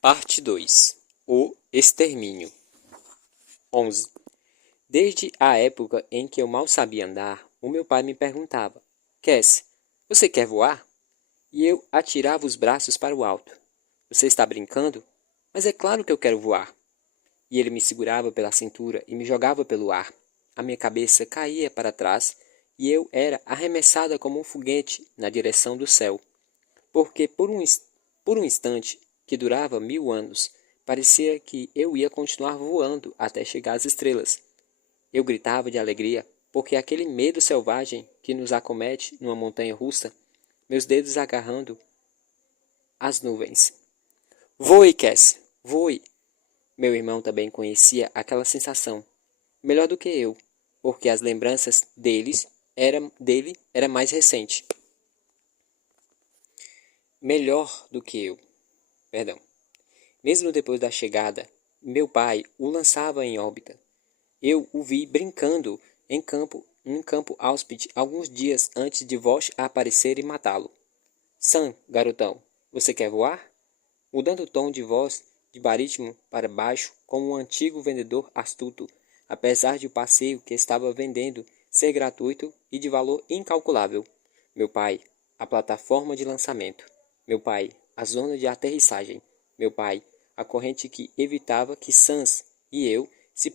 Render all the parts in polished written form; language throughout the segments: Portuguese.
Parte 2. O extermínio. 11. Desde a época em que eu mal sabia andar, o meu pai me perguntava: Cass, você quer voar? E eu atirava os braços para o alto. Você está brincando? Mas é claro que eu quero voar. E ele me segurava pela cintura e me jogava pelo ar. A minha cabeça caía para trás e eu era arremessada como um foguete na direção do céu. Porque por um instante, que durava 1000 anos, parecia que eu ia continuar voando até chegar às estrelas. Eu gritava de alegria, porque aquele medo selvagem que nos acomete numa montanha russa, meus dedos agarrando as nuvens. Voe, Cass, voe! Meu irmão também conhecia aquela sensação, melhor do que eu, porque as lembranças dele era mais recente. Melhor do que eu, perdão. Mesmo depois da chegada, meu pai o lançava em órbita. Eu o vi brincando em campo hóspede alguns dias antes de Vosh aparecer e matá-lo. Sam, garotão, você quer voar? Mudando o tom de voz de barítono para baixo, como um antigo vendedor astuto, apesar de o passeio que estava vendendo ser gratuito e de valor incalculável. Meu pai, a plataforma de lançamento. Meu pai, a zona de aterrissagem. Meu pai, a corrente que evitava que Sans e eu se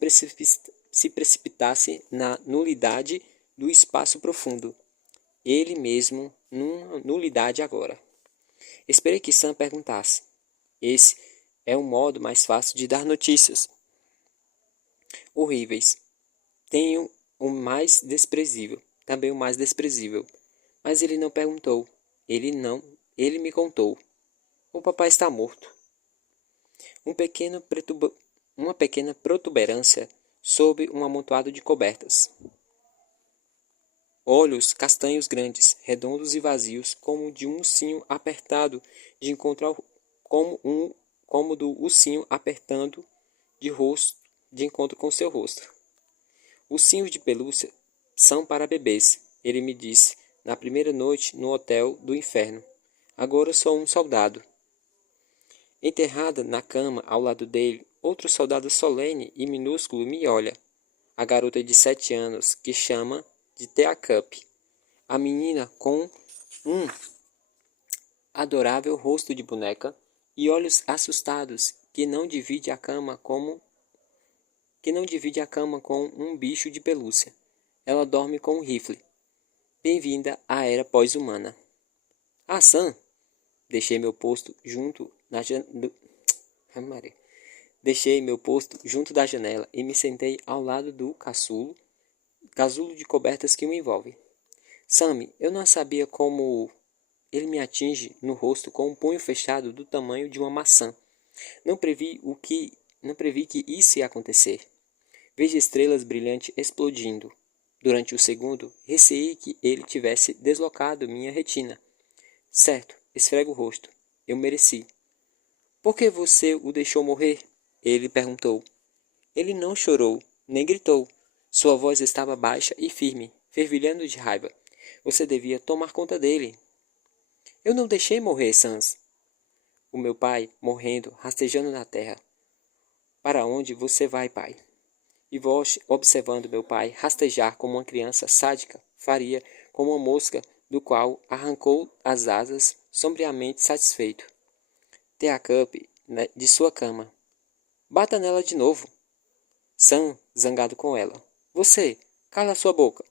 precipitasse na nulidade do espaço profundo. Ele mesmo numa nulidade agora. Esperei que Sam perguntasse. Esse é um modo mais fácil de dar notícias. Horríveis. Tenho o mais desprezível, também o mais desprezível. Mas ele não perguntou. Ele me contou. O papai está morto. Um uma pequena protuberância sob um amontoado de cobertas. Olhos castanhos grandes, redondos e vazios, como de um ursinho apertado de encontro como do ursinho apertando de encontro com seu rosto. Ursinhos de pelúcia são para bebês, ele me disse, na primeira noite no hotel do inferno. Agora sou um soldado. Enterrada na cama ao lado dele, outro soldado solene e minúsculo me olha. A garota de 7 anos, que chama de Teacup. A menina com um adorável rosto de boneca e olhos assustados que não divide a cama com um bicho de pelúcia. Ela dorme com um rifle. Bem-vinda à era pós-humana. Ah, Sam! Deixei meu posto junto da janela e me sentei ao lado do casulo de cobertas que o envolve. Sam, eu não sabia como ele me atinge no rosto com um punho fechado do tamanho de uma maçã. Não previ que isso ia acontecer. Vejo estrelas brilhantes explodindo. Durante o segundo, receei que ele tivesse deslocado minha retina. Certo, esfrego o rosto. Eu mereci. Por que você o deixou morrer? Ele perguntou. Ele não chorou, nem gritou. Sua voz estava baixa e firme, fervilhando de raiva. Você devia tomar conta dele. Eu não deixei morrer, Sans. O meu pai, morrendo, rastejando na terra. Para onde você vai, pai? E Vosh, observando meu pai rastejar como uma criança sádica, faria como uma mosca do qual arrancou as asas sombriamente satisfeito. Teacup de sua cama. Bata nela de novo. Sam, zangado com ela. Você, cala sua boca.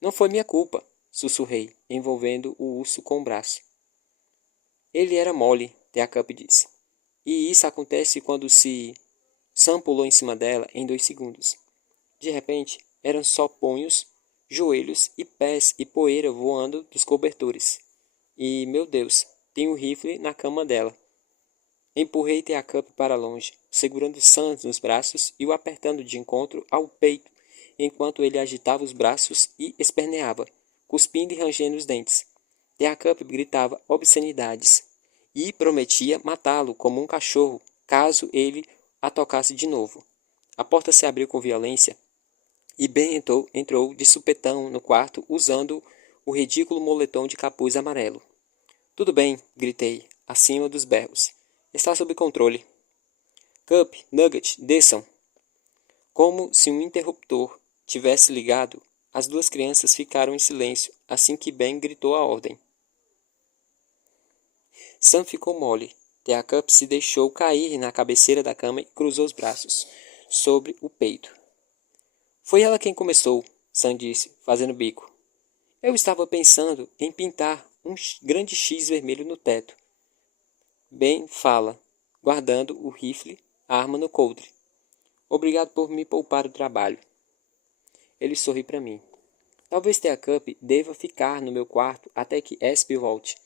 Não foi minha culpa, sussurrei, envolvendo o urso com o braço. Ele era mole, Teacup disse. E isso acontece quando se... Sam pulou em cima dela em 2 segundos. De repente, eram só punhos, joelhos e pés e poeira voando dos cobertores. E, meu Deus, tem um rifle na cama dela. Empurrei Teacup para longe, segurando Sam nos braços e o apertando de encontro ao peito, enquanto ele agitava os braços e esperneava, cuspindo e rangendo os dentes. Teacup gritava obscenidades e prometia matá-lo como um cachorro, caso ele a tocasse de novo. A porta se abriu com violência e Ben entrou de supetão no quarto usando o ridículo moletom de capuz amarelo. Tudo bem, gritei, acima dos berros. Está sob controle. Cup, Nugget, desçam. Como se um interruptor tivesse ligado, as duas crianças ficaram em silêncio assim que Ben gritou a ordem. Sam ficou mole. Tea Cup se deixou cair na cabeceira da cama e cruzou os braços sobre o peito. Foi ela quem começou, Sam disse, fazendo bico. Eu estava pensando em pintar um grande X vermelho no teto. Ben fala, guardando o rifle, a arma no coldre. Obrigado por me poupar o trabalho. Ele sorri para mim. Talvez Tea Cup deva ficar no meu quarto até que Esp volte.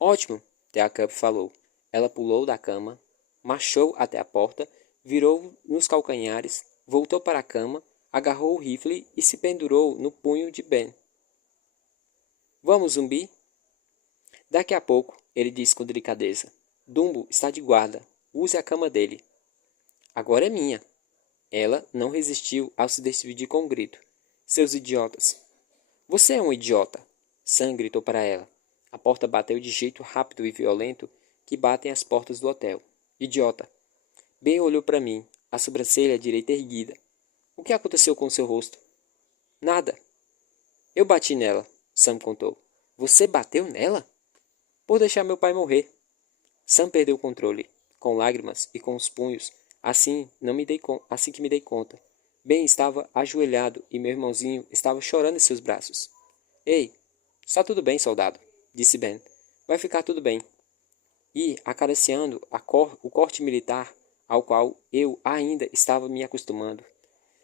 Ótimo, Tea Cup falou. Ela pulou da cama, marchou até a porta, virou nos calcanhares, voltou para a cama, agarrou o rifle e se pendurou no punho de Ben. Vamos, zumbi? Daqui a pouco, ele disse com delicadeza. Dumbo está de guarda. Use a cama dele. Agora é minha. Ela não resistiu ao se despedir com um grito. Seus idiotas. Você é um idiota. Sam gritou para ela. A porta bateu de jeito rápido e violento que batem as portas do hotel. Idiota. Ben olhou para mim, a sobrancelha direita erguida. O que aconteceu com seu rosto? Nada. Eu bati nela, Sam contou. Você bateu nela? Por deixar meu pai morrer. Sam perdeu o controle, com lágrimas e com os punhos. Assim que me dei conta. Ben estava ajoelhado e meu irmãozinho estava chorando em seus braços. Ei, está tudo bem, soldado, disse Ben. Vai ficar tudo bem. E, acariciando o corte militar ao qual eu ainda estava me acostumando.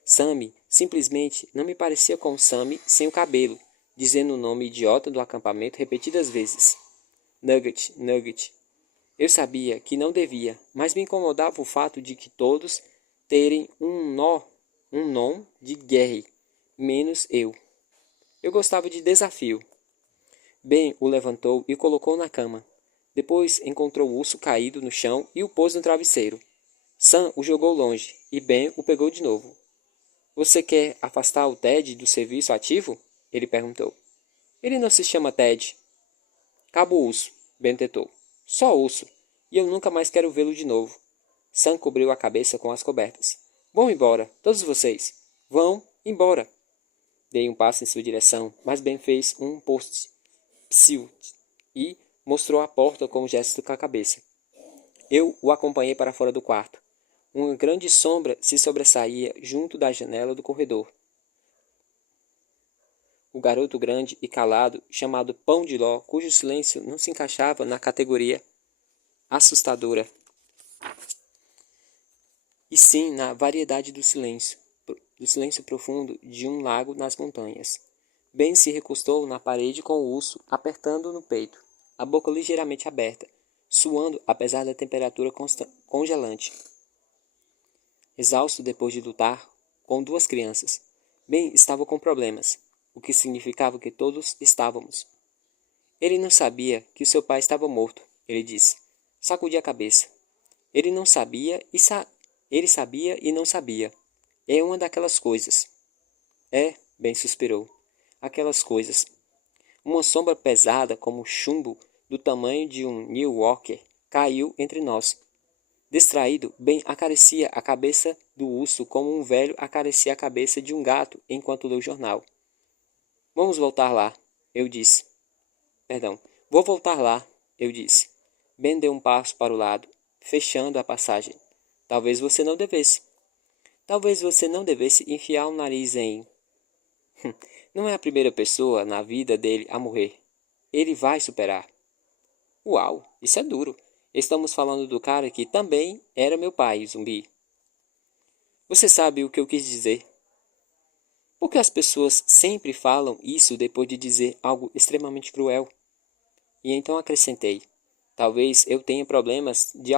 Sammy simplesmente não me parecia com Sammy sem o cabelo, dizendo o nome idiota do acampamento repetidas vezes. Nugget, Nugget. Eu sabia que não devia, mas me incomodava o fato de que todos terem um nom de Gary, menos eu. Eu gostava de desafio. Ben o levantou e o colocou na cama. Depois encontrou o urso caído no chão e o pôs no travesseiro. Sam o jogou longe e Ben o pegou de novo. Você quer afastar o Ted do serviço ativo? Ele perguntou. Ele não se chama Ted. Cabo Urso, Ben tentou. Só urso. E eu nunca mais quero vê-lo de novo. Sam cobriu a cabeça com as cobertas. Vão embora, todos vocês. Vão embora. Dei um passo em sua direção, mas Ben fez um psiu e mostrou a porta com um gesto com a cabeça. Eu o acompanhei para fora do quarto. Uma grande sombra se sobressaía junto da janela do corredor. O garoto grande e calado, chamado Pão de Ló, cujo silêncio não se encaixava na categoria assustadora, e sim na variedade do silêncio profundo de um lago nas montanhas. Ben se recostou na parede com o urso, apertando no peito, a boca ligeiramente aberta, suando apesar da temperatura congelante. Exausto depois de lutar com duas crianças, Ben estava com problemas, o que significava que todos estávamos. Ele não sabia que o seu pai estava morto, ele disse. Sacudia a cabeça. Ele não sabia ele sabia e não sabia. É uma daquelas coisas. É, Ben suspirou. Aquelas coisas. Uma sombra pesada como chumbo do tamanho de um New Walker caiu entre nós. Distraído, Ben acaricia a cabeça do urso como um velho acaricia a cabeça de um gato enquanto lê o jornal. Vamos voltar lá, eu disse. Vou voltar lá, eu disse. Ben deu um passo para o lado, fechando a passagem. Talvez você não devesse. Talvez você não devesse enfiar o nariz em... Não é a primeira pessoa na vida dele a morrer. Ele vai superar. Uau, isso é duro. Estamos falando do cara que também era meu pai, zumbi. Você sabe o que eu quis dizer? Por que as pessoas sempre falam isso depois de dizer algo extremamente cruel? E então acrescentei. Talvez eu tenha problemas de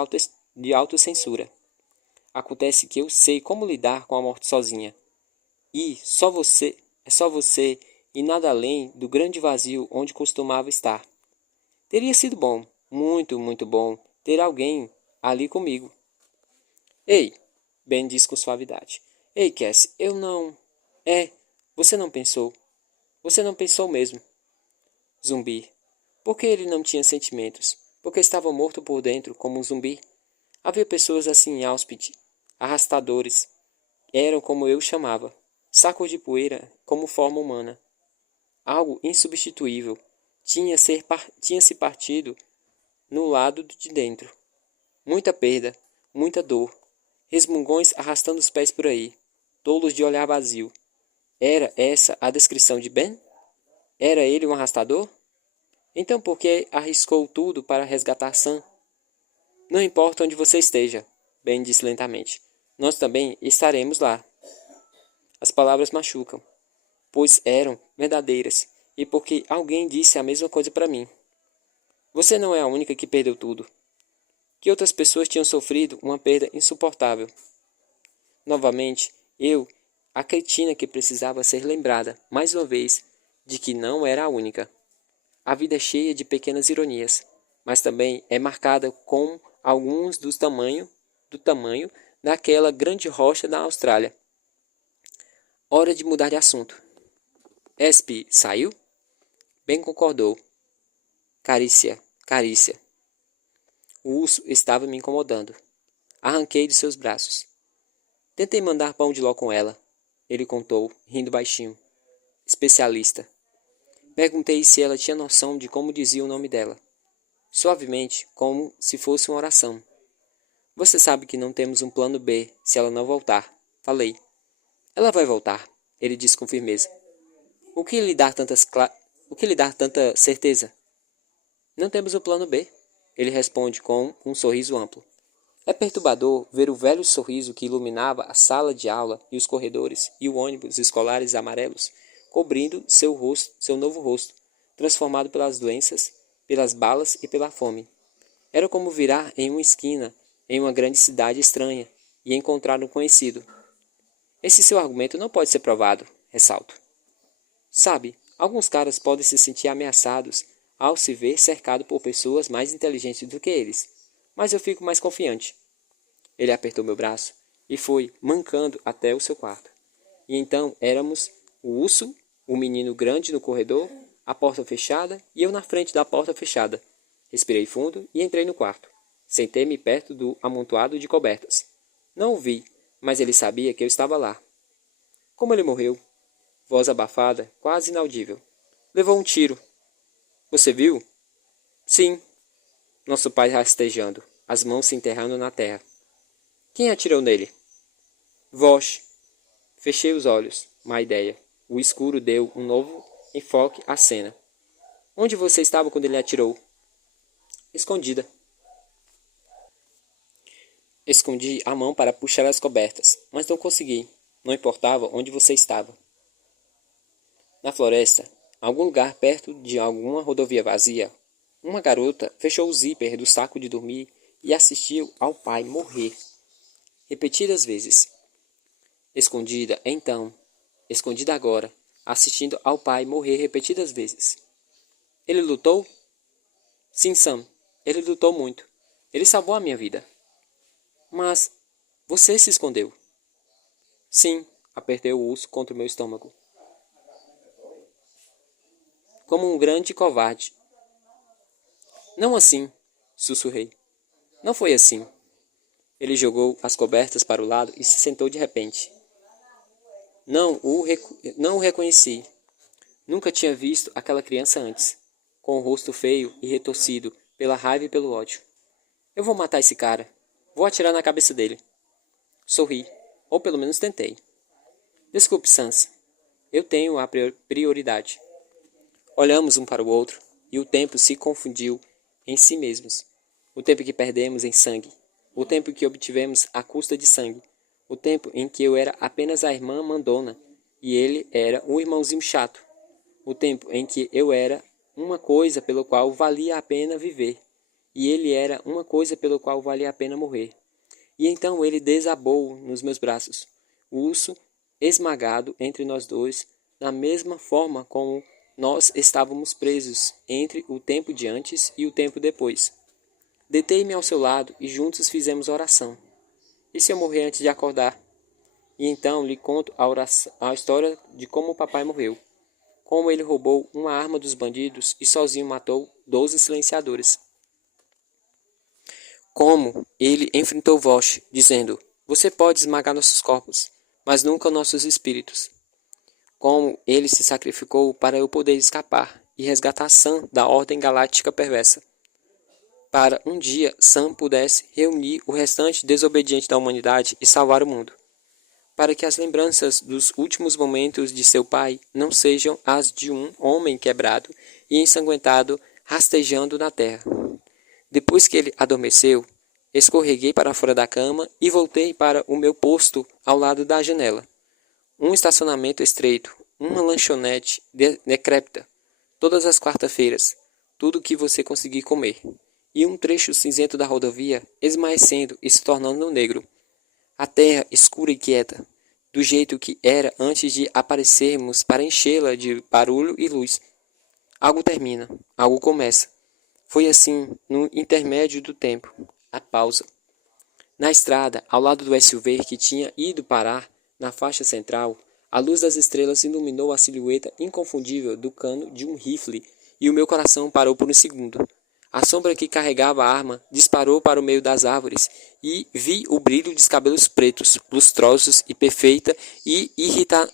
autocensura. Acontece que eu sei como lidar com a morte sozinha. E é só você e nada além do grande vazio onde costumava estar. Teria sido bom, muito, muito bom, ter alguém ali comigo. Ei, Ben disse com suavidade. Ei, Cass, eu não... Você não pensou. Você não pensou mesmo. Zumbi. Por que ele não tinha sentimentos? porque estava morto por dentro como um zumbi. Havia pessoas assim em Auschwitz, arrastadores, eram como eu chamava, sacos de poeira como forma humana. Algo insubstituível tinha se partido no lado de dentro. Muita perda, muita dor, resmungões arrastando os pés por aí, tolos de olhar vazio. Era essa a descrição de Ben? Era ele um arrastador? Então por que arriscou tudo para resgatar Sam? Não importa onde você esteja, Ben disse lentamente. Nós também estaremos lá. As palavras machucam, pois eram verdadeiras, e porque alguém disse a mesma coisa para mim. Você não é a única que perdeu tudo. Que outras pessoas tinham sofrido uma perda insuportável. Novamente, eu, a cretina que precisava ser lembrada, mais uma vez, de que não era a única. A vida é cheia de pequenas ironias, mas também é marcada com alguns do tamanho daquela grande rocha da Austrália. Hora de mudar de assunto. Espe saiu? Ben concordou. Carícia, carícia. O urso estava me incomodando. Arranquei de seus braços. Tentei mandar pão de ló com ela. Ele contou, rindo baixinho. Especialista. Perguntei se ela tinha noção de como dizia o nome dela. Suavemente, como se fosse uma oração. Você sabe que não temos um plano B se ela não voltar. Falei. Ela vai voltar, ele disse com firmeza. O que lhe dá tanta certeza? Não temos o plano B, ele responde com um sorriso amplo. É perturbador ver o velho sorriso que iluminava a sala de aula e os corredores e o ônibus escolares amarelos, cobrindo seu novo rosto, transformado pelas doenças, pelas balas e pela fome. Era como virar em uma esquina, em uma grande cidade estranha, e encontrar um conhecido. Esse seu argumento não pode ser provado, ressalto. Sabe, alguns caras podem se sentir ameaçados ao se ver cercado por pessoas mais inteligentes do que eles, mas eu fico mais confiante. Ele apertou meu braço e foi mancando até o seu quarto. E então éramos o urso, o menino grande no corredor, a porta fechada e eu na frente da porta fechada. Respirei fundo e entrei no quarto. Sentei-me perto do amontoado de cobertas. Não o vi, mas ele sabia que eu estava lá. Como ele morreu? Voz abafada, quase inaudível. Levou um tiro. Você viu? Sim. Nosso pai rastejando, as mãos se enterrando na terra. Quem atirou nele? Vosh. Fechei os olhos. Má ideia. O escuro deu um novo enfoque à cena. Onde você estava quando ele atirou? Escondida. Escondi a mão para puxar as cobertas, mas não consegui. Não importava onde você estava. Na floresta, algum lugar perto de alguma rodovia vazia, uma garota fechou o zíper do saco de dormir e assistiu ao pai morrer. Repetidas vezes. Escondida, então. Escondida agora, assistindo ao pai morrer repetidas vezes. Ele lutou? Sim, Sam. Ele lutou muito. Ele salvou a minha vida. Mas você se escondeu. Sim, apertei o urso contra o meu estômago. Como um grande covarde. Não assim, sussurrei. Não foi assim. Ele jogou as cobertas para o lado e se sentou de repente. Não o reconheci. Nunca tinha visto aquela criança antes, com o rosto feio e retorcido pela raiva e pelo ódio. Eu vou matar esse cara. Vou atirar na cabeça dele. Sorri, ou pelo menos tentei. Desculpe, Sansa. Eu tenho a prioridade. Olhamos um para o outro, e o tempo se confundiu em si mesmos. O tempo que perdemos em sangue. O tempo que obtivemos à custa de sangue. O tempo em que eu era apenas a irmã mandona, e ele era um irmãozinho chato. O tempo em que eu era uma coisa pelo qual valia a pena viver, e ele era uma coisa pelo qual valia a pena morrer. E então ele desabou nos meus braços, o urso esmagado entre nós dois, da mesma forma como nós estávamos presos entre o tempo de antes e o tempo depois. Deitei-me ao seu lado e juntos fizemos oração. E se eu morrer antes de acordar? E então lhe conto a história de como o papai morreu. Como ele roubou uma arma dos bandidos e sozinho matou 12 silenciadores. Como ele enfrentou Vosh, dizendo: Você pode esmagar nossos corpos, mas nunca nossos espíritos. Como ele se sacrificou para eu poder escapar e resgatar Sam da Ordem Galáctica Perversa. Para um dia Sam pudesse reunir o restante desobediente da humanidade e salvar o mundo. Para que as lembranças dos últimos momentos de seu pai não sejam as de um homem quebrado e ensanguentado rastejando na terra. Depois que ele adormeceu, escorreguei para fora da cama e voltei para o meu posto ao lado da janela. Um estacionamento estreito, uma lanchonete decrépita, todas as quarta-feiras, tudo o que você conseguir comer, e um trecho cinzento da rodovia esmaecendo e se tornando negro. A terra escura e quieta, do jeito que era antes de aparecermos para enchê-la de barulho e luz. Algo termina, algo começa. Foi assim no intermédio do tempo, a pausa. Na estrada, ao lado do SUV que tinha ido parar na faixa central, a luz das estrelas iluminou a silhueta inconfundível do cano de um rifle e o meu coração parou por um segundo. A sombra que carregava a arma disparou para o meio das árvores e vi o brilho de cabelos pretos, lustrosos e perfeita e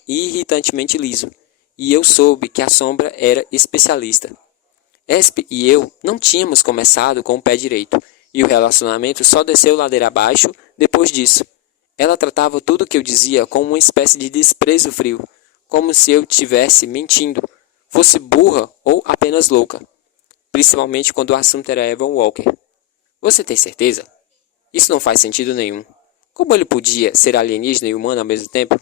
irritantemente liso. E eu soube que a sombra era especialista. Espe e eu não tínhamos começado com o pé direito, e o relacionamento só desceu ladeira abaixo depois disso. Ela tratava tudo o que eu dizia com uma espécie de desprezo frio, como se eu estivesse mentindo, fosse burra ou apenas louca. Principalmente quando o assunto era Evan Walker. Você tem certeza? Isso não faz sentido nenhum. Como ele podia ser alienígena e humano ao mesmo tempo?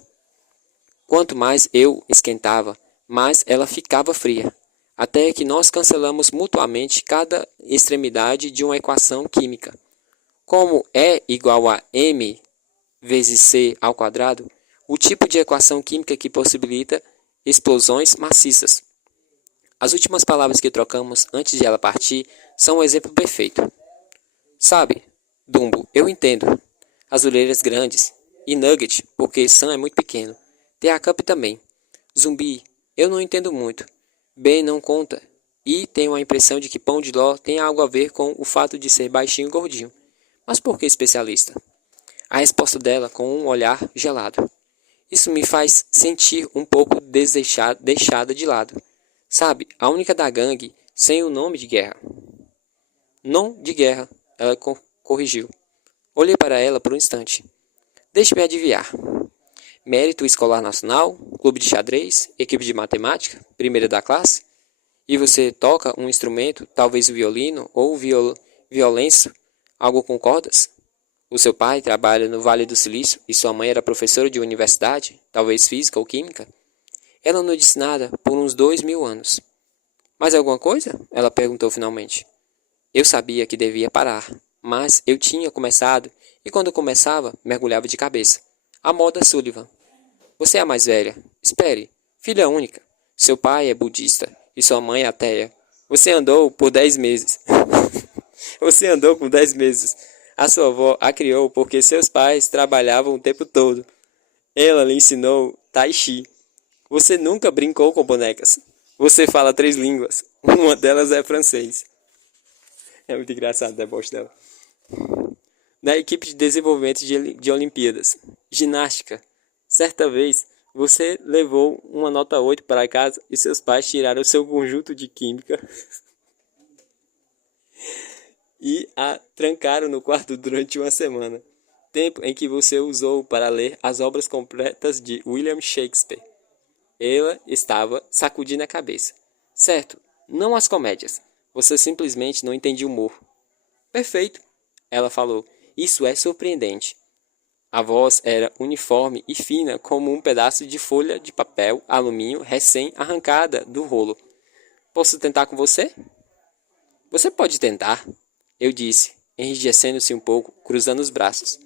Quanto mais eu esquentava, mais ela ficava fria, até que nós cancelamos mutuamente cada extremidade de uma equação química. Como E igual a m vezes c ao quadrado, o tipo de equação química que possibilita explosões maciças. As últimas palavras que trocamos antes de ela partir são um exemplo perfeito. Sabe, Dumbo, eu entendo. As orelhas grandes. E Nugget, porque Sam é muito pequeno. Teacup também. Zumbi, eu não entendo muito. Ben não conta. E tenho a impressão de que Pão de Ló tem algo a ver com o fato de ser baixinho e gordinho. Mas por que especialista? A resposta dela com um olhar gelado. Isso me faz sentir um pouco deixada de lado. Sabe, a única da gangue sem o nome de guerra. Não de guerra, ela corrigiu. Olhei para ela por um instante. Deixe-me adivinhar. Mérito escolar nacional, clube de xadrez, equipe de matemática, primeira da classe? E você toca um instrumento, talvez o violino ou violêncio, algo com cordas? O seu pai trabalha no Vale do Silício e sua mãe era professora de universidade, talvez física ou química? Ela não disse nada por uns 2000 anos. Mais alguma coisa? Ela perguntou finalmente. Eu sabia que devia parar, mas eu tinha começado e quando começava, mergulhava de cabeça. A moda Sullivan. Você é a mais velha. Espere. Filha única. Seu pai é budista e sua mãe é ateia. Você andou por 10 meses. Você andou por 10 meses. A sua avó a criou porque seus pais trabalhavam o tempo todo. Ela lhe ensinou Tai Chi. Você nunca brincou com bonecas. Você fala 3 línguas. Uma delas é francês. É muito engraçado o deboche dela. Na equipe de desenvolvimento de Olimpíadas. Ginástica. Certa vez, você levou uma nota 8 para casa e seus pais tiraram seu conjunto de química e a trancaram no quarto durante uma semana. Tempo em que você usou para ler as obras completas de William Shakespeare. Ela estava sacudindo a cabeça. Certo, não as comédias. Você simplesmente não entendia o humor. Perfeito, ela falou. Isso é surpreendente. A voz era uniforme e fina como um pedaço de folha de papel alumínio recém-arrancada do rolo. Posso tentar com você? Você pode tentar, eu disse, enrijecendo-se um pouco, cruzando os braços.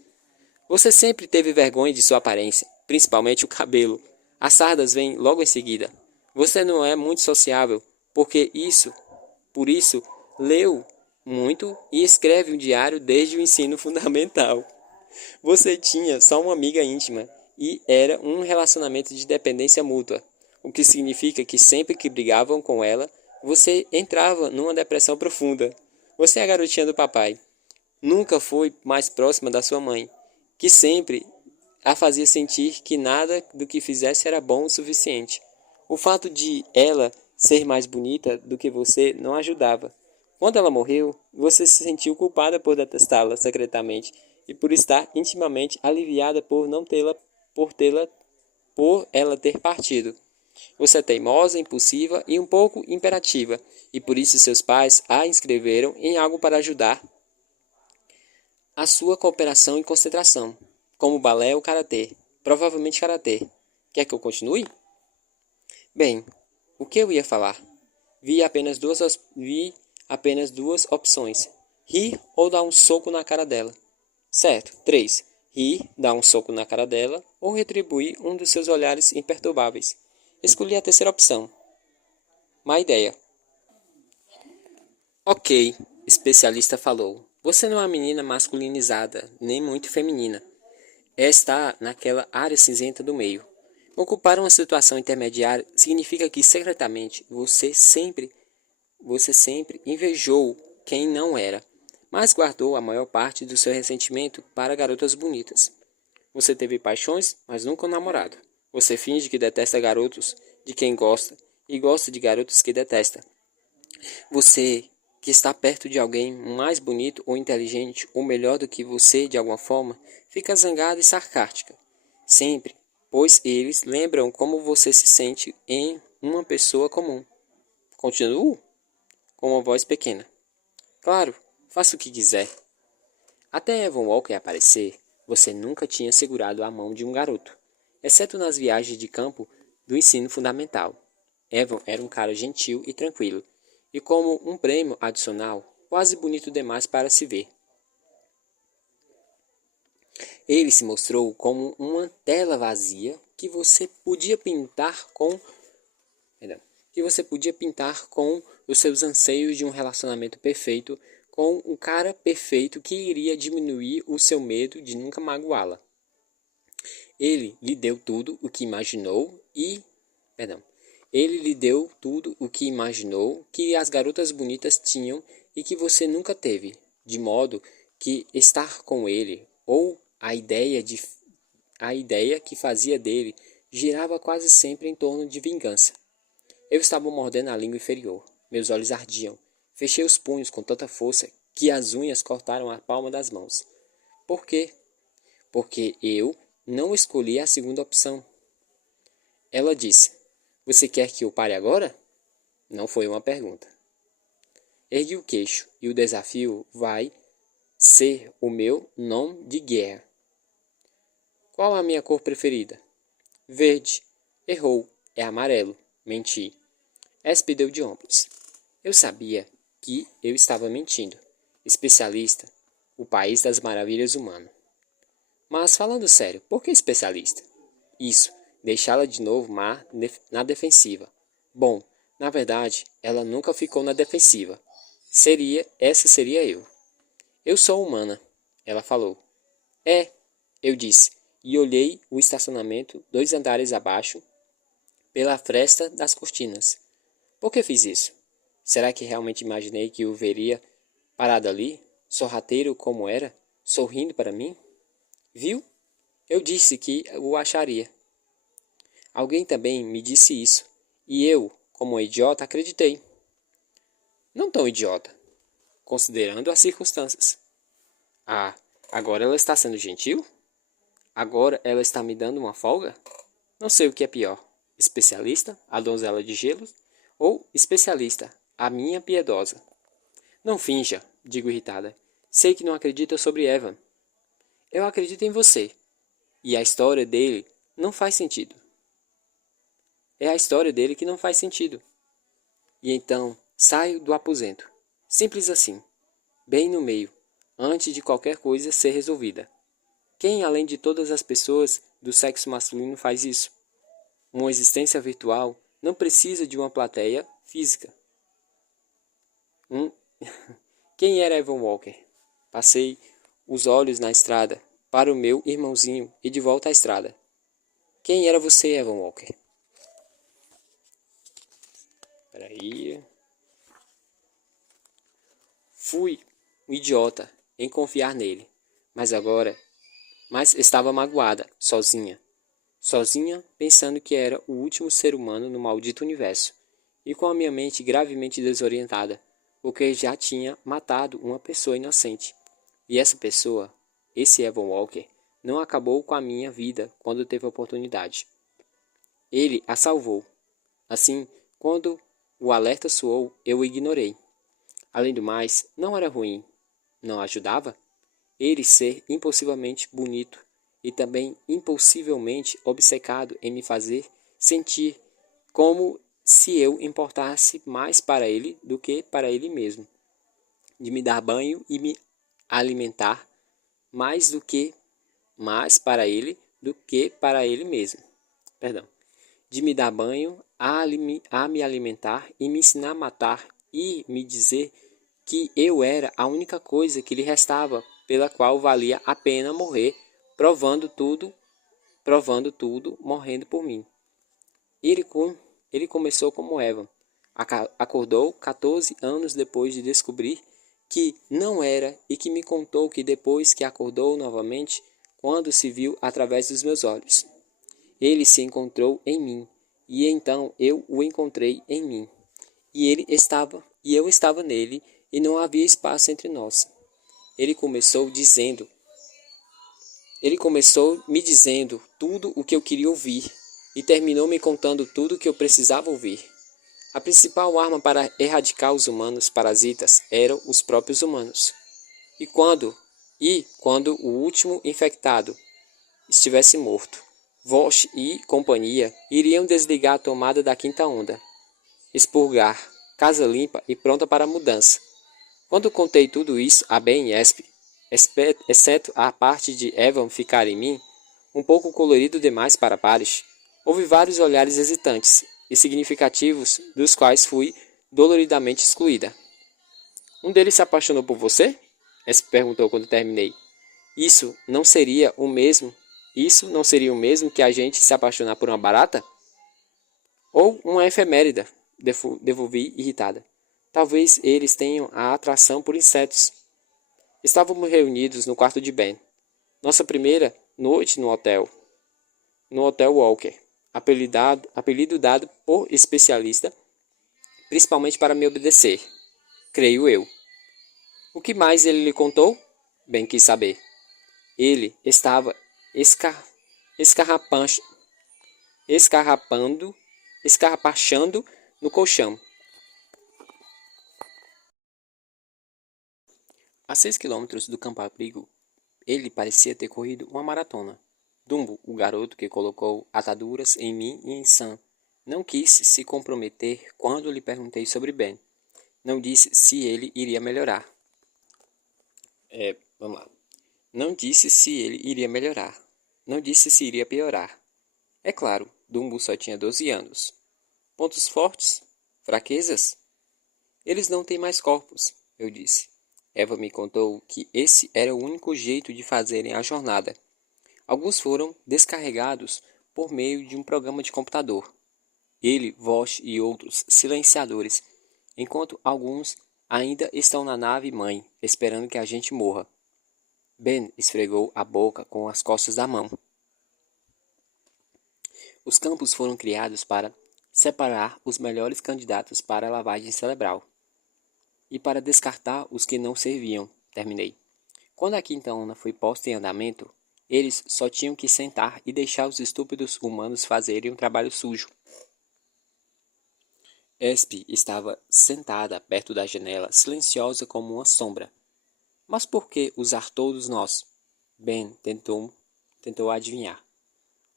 Você sempre teve vergonha de sua aparência, principalmente o cabelo. As sardas vêm logo em seguida. Você não é muito sociável, por isso, leu muito e escreve um diário desde o ensino fundamental. Você tinha só uma amiga íntima e era um relacionamento de dependência mútua, o que significa que sempre que brigavam com ela, você entrava numa depressão profunda. Você é a garotinha do papai. Nunca foi mais próxima da sua mãe, que sempre a fazia sentir que nada do que fizesse era bom o suficiente. O fato de ela ser mais bonita do que você não ajudava. Quando ela morreu, você se sentiu culpada por detestá-la secretamente e por estar intimamente aliviada por não tê-la, por tê-la, por ela ter partido. Você é teimosa, impulsiva e um pouco imperativa, e por isso seus pais a inscreveram em algo para ajudar a sua cooperação e concentração, como balé ou karatê. Provavelmente karatê. Quer que eu continue? Bem, o que eu ia falar? Vi apenas duas opções: rir ou dar um soco na cara dela. Certo. 3. Rir, dar um soco na cara dela ou retribuir um dos seus olhares imperturbáveis. Escolhi a terceira opção. Má ideia. Ok, especialista falou. Você não é uma menina masculinizada, nem muito feminina. Está naquela área cinzenta do meio. Ocupar uma situação intermediária significa que secretamente você sempre invejou quem não era, mas guardou a maior parte do seu ressentimento para garotas bonitas. Você teve paixões, mas nunca um namorado. Você finge que detesta garotos de quem gosta e gosta de garotos que detesta. Você que está perto de alguém mais bonito ou inteligente ou melhor do que você de alguma forma, fica zangada e sarcástica. Sempre, pois eles lembram como você se sente em uma pessoa comum. Continuo? Com uma voz pequena. Claro, faça o que quiser. Até Evan Walker aparecer, você nunca tinha segurado a mão de um garoto, exceto nas viagens de campo do ensino fundamental. Evan era um cara gentil e tranquilo, e como um prêmio adicional, quase bonito demais para se ver. Ele se mostrou como uma tela vazia perdão, que você podia pintar com os seus anseios de um relacionamento perfeito com um cara perfeito que iria diminuir o seu medo de nunca magoá-la. Ele lhe deu tudo o que imaginou e, perdão, ele lhe deu tudo o que imaginou que as garotas bonitas tinham e que você nunca teve, de modo que estar com ele ou a ideia que fazia dele girava quase sempre em torno de vingança. Eu estava mordendo a língua inferior. Meus olhos ardiam. Fechei os punhos com tanta força que as unhas cortaram a palma das mãos. Por quê? Porque eu não escolhi a segunda opção. Ela disse: Você quer que eu pare agora? Não foi uma pergunta. Ergui o queixo e o desafio vai ser o meu nome de guerra. Qual a minha cor preferida? Verde. Errou. É amarelo. Menti. Espe deu de ombros. Eu sabia que eu estava mentindo. Especialista, o país das maravilhas humano. Mas falando sério, por que especialista? Isso, deixá-la de novo na defensiva. Bom, na verdade, ela nunca ficou na defensiva. Essa seria eu. Eu sou humana, ela falou. É, eu disse, e olhei o estacionamento 2 andares abaixo, pela fresta das cortinas. Por que fiz isso? Será que realmente imaginei que o veria parado ali, sorrateiro como era, sorrindo para mim? Viu? Eu disse que o acharia. Alguém também me disse isso, e eu, como um idiota, acreditei. Não tão idiota, considerando as circunstâncias. Ah, agora ela está sendo gentil? Agora ela está me dando uma folga? Não sei o que é pior. Especialista, a donzela de gelos, ou especialista, a minha piedosa. Não finja, digo irritada. Sei que não acredita sobre Evan. Eu acredito em você. E a história dele não faz sentido. É a história dele que não faz sentido. E então saio do aposento. Simples assim. Bem no meio, antes de qualquer coisa ser resolvida. Quem, além de todas as pessoas do sexo masculino, faz isso? Uma existência virtual não precisa de uma plateia física. Quem era Evan Walker? Passei os olhos na estrada para o meu irmãozinho e de volta à estrada. Quem era você, Evan Walker? Peraí. Fui um idiota. em confiar nele. Mas estava magoada, sozinha, pensando que era o último ser humano no maldito universo, e com a minha mente gravemente desorientada, porque já tinha matado uma pessoa inocente. E essa pessoa, esse Evan Walker, não acabou com a minha vida quando teve a oportunidade. Ele a salvou. Assim, quando o alerta soou, eu o ignorei. Além do mais, não era ruim. Não ajudava? Ele ser impossivelmente bonito e também impossivelmente obcecado em me fazer sentir como se eu importasse mais para ele do que para ele mesmo, de me dar banho e me alimentar mais para ele do que para ele mesmo. Perdão. De me dar banho, a me alimentar e me ensinar a matar e me dizer que eu era a única coisa que lhe restava pela qual valia a pena morrer, provando tudo, morrendo por mim. Ele, ele começou como Evan. Acordou 14 anos depois de descobrir que não era e que me contou que depois que acordou novamente, quando se viu através dos meus olhos, ele se encontrou em mim, e então eu o encontrei em mim. E eu estava nele, e não havia espaço entre nós. Ele começou dizendo, ele começou me dizendo tudo o que eu queria ouvir, e terminou me contando tudo o que eu precisava ouvir. A principal arma para erradicar os humanos parasitas eram os próprios humanos. E quando o último infectado estivesse morto, Vosh e companhia iriam desligar a tomada da quinta onda, expurgar, casa limpa e pronta para a mudança. Quando contei tudo isso a Ben e Esp, exceto a parte de Evan ficar em mim, um pouco colorido demais para Paris, houve vários olhares hesitantes e significativos dos quais fui doloridamente excluída. Um deles se apaixonou por você? Esp perguntou quando terminei. Isso não seria o mesmo? Isso não seria o mesmo que a gente se apaixonar por uma barata? Ou uma efeméride, devolvi irritada. Talvez eles tenham a atração por insetos. Estávamos reunidos no quarto de Ben. Nossa primeira noite no Hotel Walker, apelido dado por especialista, principalmente para me obedecer, creio eu. O que mais ele lhe contou? Ben quis saber. Ele estava escarrapando, escarrapachando no colchão. A 6 quilômetros do campo-abrigo, ele parecia ter corrido uma maratona. Dumbo, o garoto que colocou ataduras em mim e em Sam, não quis se comprometer quando lhe perguntei sobre Ben. Não disse se ele iria melhorar. Vamos lá. Não disse se ele iria melhorar. Não disse se iria piorar. É claro, Dumbo só tinha 12 anos. Pontos fortes? Fraquezas? Eles não têm mais corpos, eu disse. Eva me contou que esse era o único jeito de fazerem a jornada. Alguns foram descarregados por meio de um programa de computador. Ele, Vosh e outros silenciadores, enquanto alguns ainda estão na nave mãe, esperando que a gente morra. Ben esfregou a boca com as costas da mão. Os campos foram criados para separar os melhores candidatos para a lavagem cerebral e para descartar os que não serviam, terminei. Quando a quinta onda foi posta em andamento, eles só tinham que sentar e deixar os estúpidos humanos fazerem um trabalho sujo. Esp estava sentada perto da janela, silenciosa como uma sombra. Mas por que usar todos nós? Ben tentou adivinhar.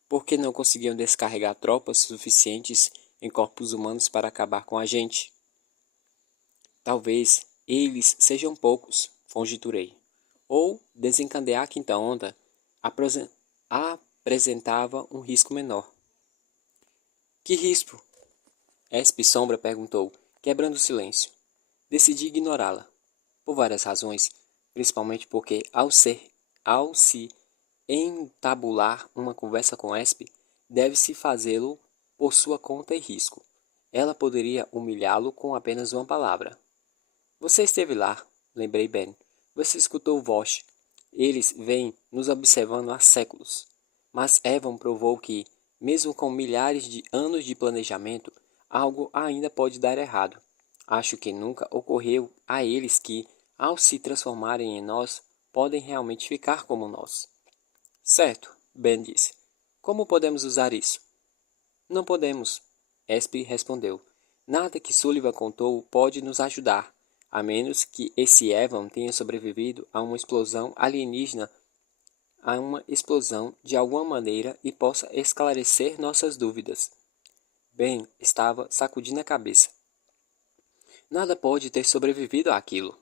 Por que não conseguiam descarregar tropas suficientes em corpos humanos para acabar com a gente? Talvez eles sejam poucos, conjecturei. Ou desencadear a quinta onda apresentava um risco menor. Que risco? Esp Sombra perguntou, quebrando o silêncio. Decidi ignorá-la. Por várias razões, principalmente porque, ao se entabular uma conversa com Esp, deve-se fazê-lo por sua conta e risco. Ela poderia humilhá-lo com apenas uma palavra. Você esteve lá, lembrei Ben, Você escutou Vosh. Eles vêm nos observando há séculos. Mas Evan provou que, mesmo com milhares de anos de planejamento, algo ainda pode dar errado. Acho que nunca ocorreu a eles que, ao se transformarem em nós, podem realmente ficar como nós. Certo, Ben disse. Como podemos usar isso? Não podemos, Espy respondeu. Nada que Sullivan contou pode nos ajudar, a menos que esse Evan tenha sobrevivido a uma explosão de alguma maneira e possa esclarecer nossas dúvidas. Ben estava sacudindo a cabeça. Nada pode ter sobrevivido àquilo.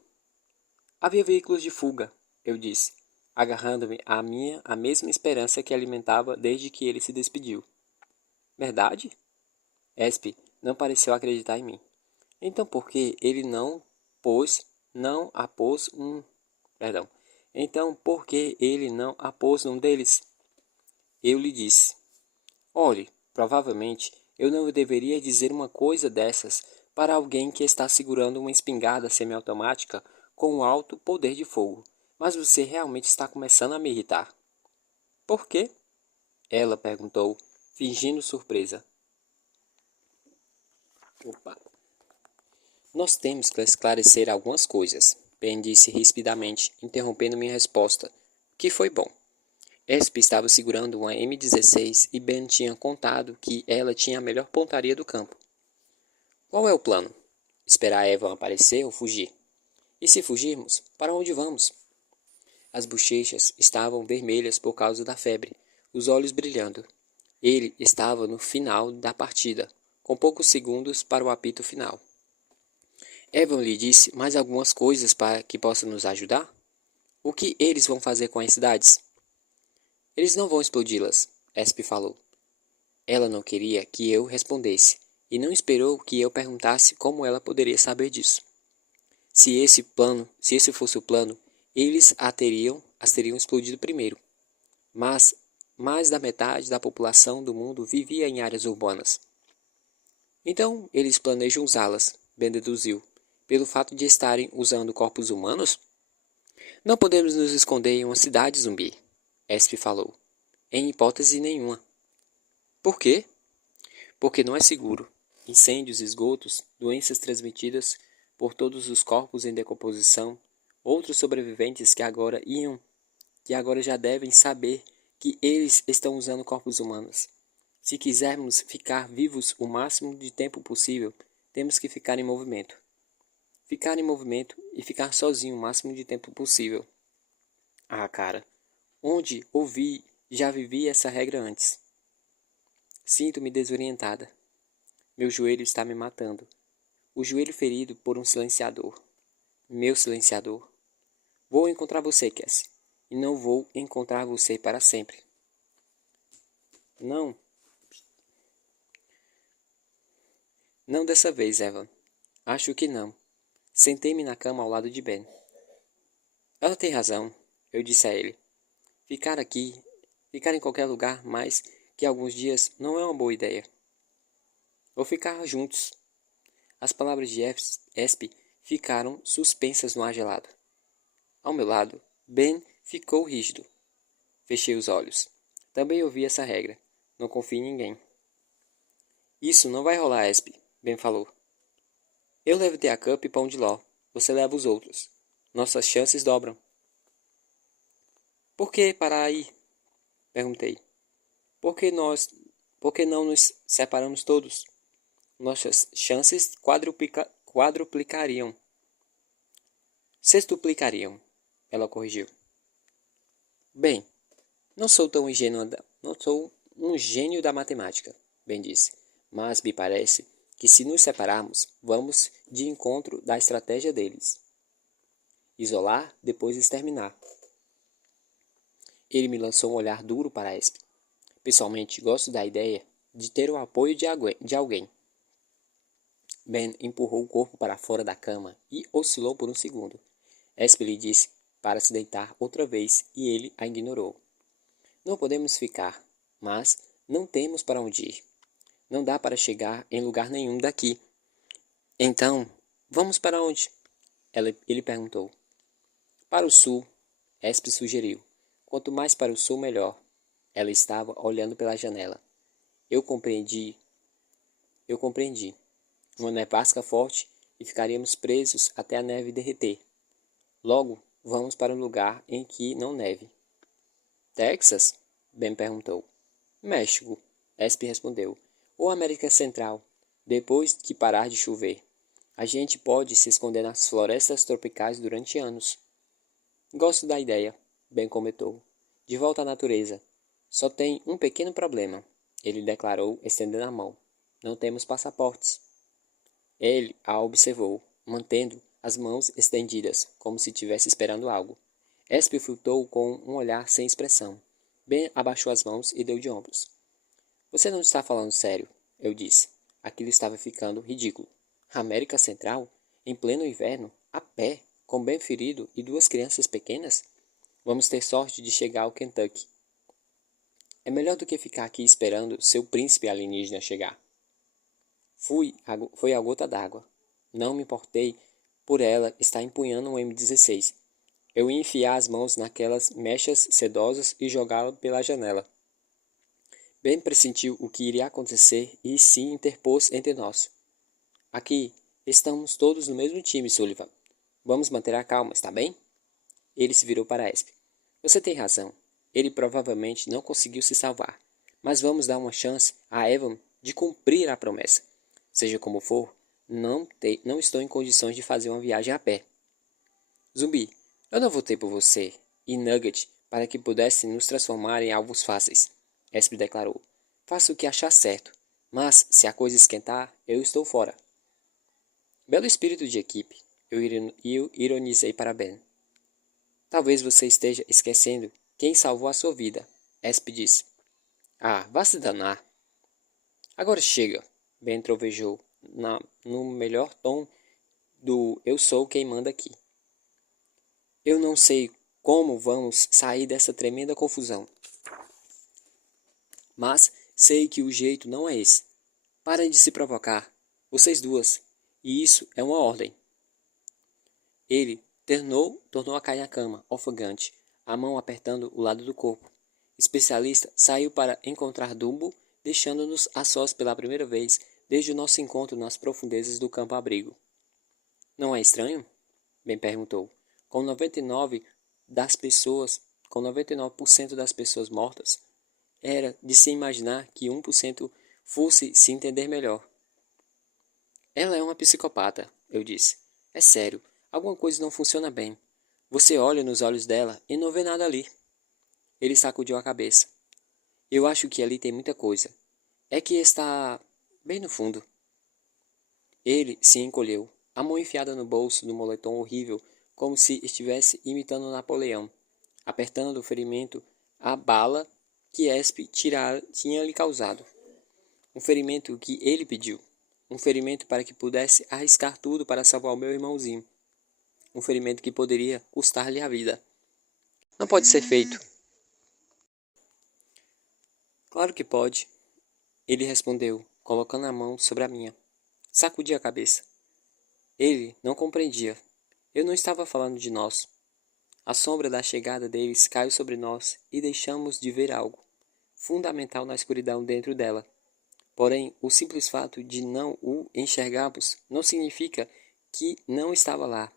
Havia veículos de fuga, eu disse, agarrando-me à mesma esperança que alimentava desde que ele se despediu. Verdade? Espy não pareceu acreditar em mim. Então por que ele não apôs um... Perdão. Então por que ele não apôs um deles? Eu lhe disse. Olhe, provavelmente eu não deveria dizer uma coisa dessas para alguém que está segurando uma espingarda semiautomática com um alto poder de fogo, mas você realmente está começando a me irritar. Por quê? Ela perguntou, fingindo surpresa. Opa. Nós temos que esclarecer algumas coisas, Ben disse rispidamente, interrompendo minha resposta, que foi bom. Espy estava segurando uma M16 e Ben tinha contado que ela tinha a melhor pontaria do campo. Qual é o plano? Esperar Evan aparecer ou fugir? E se fugirmos, para onde vamos? As bochechas estavam vermelhas por causa da febre, os olhos brilhando. Ele estava no final da partida, com poucos segundos para o apito final. Evan lhe disse mais algumas coisas para que possa nos ajudar? O que eles vão fazer com as cidades? Eles não vão explodi-las, Espy falou. Ela não queria que eu respondesse, e não esperou que eu perguntasse como ela poderia saber disso. Se esse fosse o plano, eles as teriam explodido primeiro. Mas mais da metade da população do mundo vivia em áreas urbanas. Então, eles planejam usá-las, Ben deduziu, pelo fato de estarem usando corpos humanos? Não podemos nos esconder em uma cidade zumbi, Espy falou. Em hipótese nenhuma. Por quê? Porque não é seguro. Incêndios, esgotos, doenças transmitidas por todos os corpos em decomposição, outros sobreviventes que agora já devem saber que eles estão usando corpos humanos. Se quisermos ficar vivos o máximo de tempo possível, temos que ficar em movimento. Ficar em movimento e ficar sozinho o máximo de tempo possível. Ah, cara, onde ouvi, já vivi essa regra antes. Sinto-me desorientada. Meu joelho está me matando. O joelho ferido por um silenciador. Meu silenciador. Vou encontrar você, Cassie. E não vou encontrar você para sempre. Não. Não dessa vez, Evan. Acho que não. Sentei-me na cama ao lado de Ben. Ela tem razão, eu disse a ele. Ficar aqui, ficar em qualquer lugar mais que alguns dias não é uma boa ideia. Vou ficar juntos. As palavras de Espy ficaram suspensas no ar gelado. Ao meu lado, Ben ficou rígido. Fechei os olhos. Também ouvi essa regra. Não confie em ninguém. Isso não vai rolar, Espy, Ben falou. Eu levo a Cup e pão de ló. Você leva os outros. Nossas chances dobram. Por que parar aí? Perguntei. Por que não nos separamos todos? Nossas chances quadruplicariam. Sextuplicariam. Ela corrigiu. Bem, não sou um gênio da matemática, Ben disse, mas me parece que se nos separarmos, vamos de encontro da estratégia deles. Isolar, depois exterminar. Ele me lançou um olhar duro para Espy. Pessoalmente, gosto da ideia de ter o apoio de alguém. Ben empurrou o corpo para fora da cama e oscilou por um segundo. Espy lhe disse para se deitar outra vez e ele a ignorou. Não podemos ficar, mas não temos para onde ir. Não dá para chegar em lugar nenhum daqui. Então, vamos para onde? Ele perguntou. Para o sul, Espe sugeriu. Quanto mais para o sul, melhor. Ela estava olhando pela janela. Eu compreendi. Eu compreendi. Uma nevasca forte e ficaríamos presos até a neve derreter. Logo, vamos para um lugar em que não neve. Texas? Ben perguntou. México, Espe respondeu. Ou América Central, depois que parar de chover. A gente pode se esconder nas florestas tropicais durante anos. Gosto da ideia, Ben comentou. De volta à natureza. Só tem um pequeno problema, ele declarou, estendendo a mão. Não temos passaportes. Ele a observou, mantendo as mãos estendidas, como se estivesse esperando algo. Espe flutuou com um olhar sem expressão. Ben abaixou as mãos e deu de ombros. Você não está falando sério, eu disse. Aquilo estava ficando ridículo. América Central? Em pleno inverno? A pé? Com Ben ferido e 2 crianças pequenas? Vamos ter sorte de chegar ao Kentucky. É melhor do que ficar aqui esperando seu príncipe alienígena chegar. Foi a gota d'água. Não me importei por ela estar empunhando um M16. Eu ia enfiar as mãos naquelas mechas sedosas e jogá-lo pela janela. Ben pressentiu o que iria acontecer e se interpôs entre nós. Aqui, estamos todos no mesmo time, Sullivan. Vamos manter a calma, está bem? Ele se virou para Espe. Você tem razão. Ele provavelmente não conseguiu se salvar. Mas vamos dar uma chance a Evan de cumprir a promessa. Seja como for, não estou em condições de fazer uma viagem a pé. Zumbi, eu não votei por você e Nugget para que pudessem nos transformar em alvos fáceis. Espe declarou. Faça o que achar certo, mas se a coisa esquentar, eu estou fora. Belo espírito de equipe, eu ironizei para Ben. Talvez você esteja esquecendo quem salvou a sua vida, Espe disse. Ah, vá se danar. Agora chega, Ben trovejou, no melhor tom do eu sou quem manda aqui. Eu não sei como vamos sair dessa tremenda confusão. Mas sei que o jeito não é esse. Parem de se provocar, vocês duas, e isso é uma ordem. Ele tornou a cair na cama, ofegante, a mão apertando o lado do corpo. Especialista saiu para encontrar Dumbo, deixando-nos a sós pela primeira vez desde o nosso encontro nas profundezas do campo-abrigo. Não é estranho? Ben perguntou. Com 99% das pessoas mortas, era de se imaginar que 1% fosse se entender melhor. Ela é uma psicopata, eu disse. É sério, alguma coisa não funciona bem. Você olha nos olhos dela e não vê nada ali. Ele sacudiu a cabeça. Eu acho que ali tem muita coisa. É que está bem no fundo. Ele se encolheu, a mão enfiada no bolso do moletom horrível, como se estivesse imitando Napoleão, apertando o ferimento a bala que Espe tinha lhe causado. Um ferimento que ele pediu. Um ferimento para que pudesse arriscar tudo para salvar o meu irmãozinho. Um ferimento que poderia custar-lhe a vida. Não pode ser feito. Claro que pode, ele respondeu, colocando a mão sobre a minha. Sacudi a cabeça. Ele não compreendia. Eu não estava falando de nós. A sombra da chegada deles caiu sobre nós e deixamos de ver algo fundamental na escuridão dentro dela. Porém, o simples fato de não o enxergarmos não significa que não estava lá.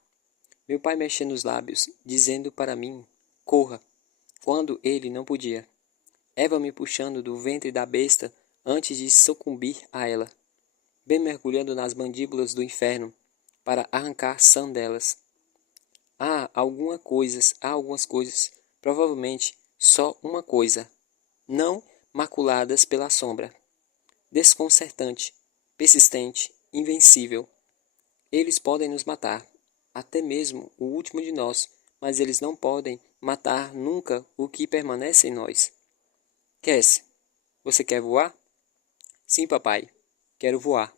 Meu pai mexeu nos lábios, dizendo para mim, corra, quando ele não podia. Eva me puxando do ventre da besta antes de sucumbir a ela, bem mergulhando nas mandíbulas do inferno para arrancar sã delas. Há algumas coisas, provavelmente só uma coisa, não maculadas pela sombra. Desconcertante, persistente, invencível. Eles podem nos matar, até mesmo o último de nós, mas eles não podem matar nunca o que permanece em nós. Cass, você quer voar? Sim, papai, quero voar.